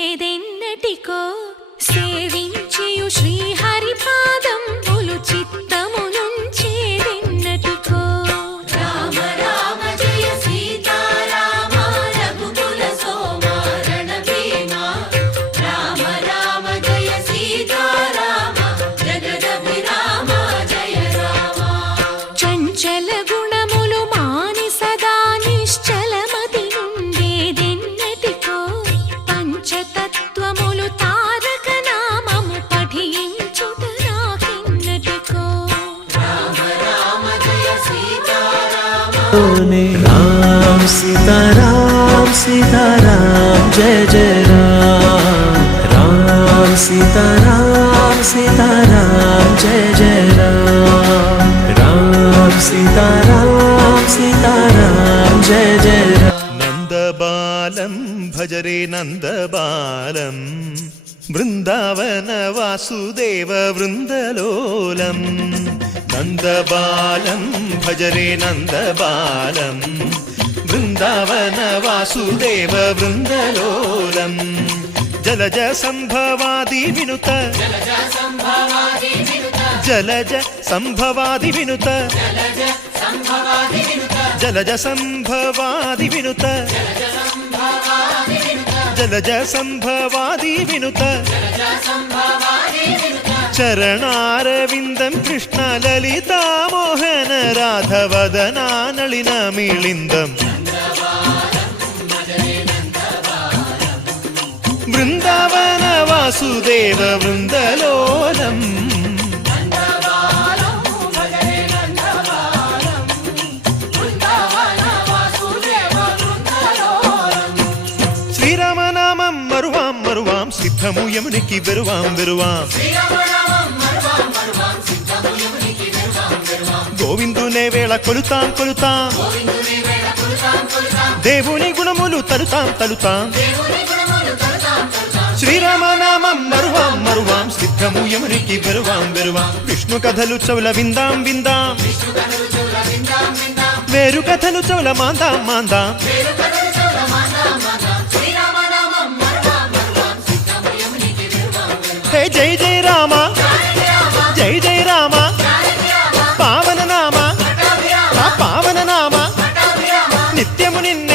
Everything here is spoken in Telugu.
ఉండేదెన్నటికో సేవించియు శ్రీహరి పాదంబులు చిత్తమునుంచేదెన్నటికో రామ రామ జయ సీతారామ రఘుకుల సోమ రణభీమ రామ రామ జయ సీతారామ జగదభిరామ జయ రామ చంచల గుణములు మాని సదా నిశ్చలమతి నుండేదెన్నటికో పంచతత్వములు తారక నామము పఠించుట నాకెన్నటికో రామ రామ జయ సీతారామ राम सीताराम सीताराम जय जय राम राम सीताराम सीताराम जय जय राम राम सीताराम सीताराम जय जय राम नंदबालं भजरे नंदबालं वृंदावन वासुदेव वृंदलोलं नंदबालं भजरे नंदबालं वृंदावन वासुदेव वृंदलोलं जलज संभवादि विनुत जलज संभवादि विनुत जलज संभवादि विनुत जलज संभवादि विनुत चरणारविंदं कृष्ण ललिता मोहन राधवदना नलिन मिलिंदं वृंदावन वासुदेव वृंदलोलम् శ్రీరామనామం మరువాం మరువాం సిద్ధము యమునికి వెరువాం వెరువాం గోవిందునే వేళ కొలుతాం కొలుతాం దేవుని గుణములు తలుతాం తలుతాం శ్రీరామనామం మరువాం మరువాం సిద్ధము యమునికి వెరువాం వెరువాం విష్ణు కథలు చౌల విందాం విందాం వేరు కథలు చౌల మాందాం మాందాం హే జై జై రామ జై జై రామ పావన నామ పావన నామ నిత్యము నిన్న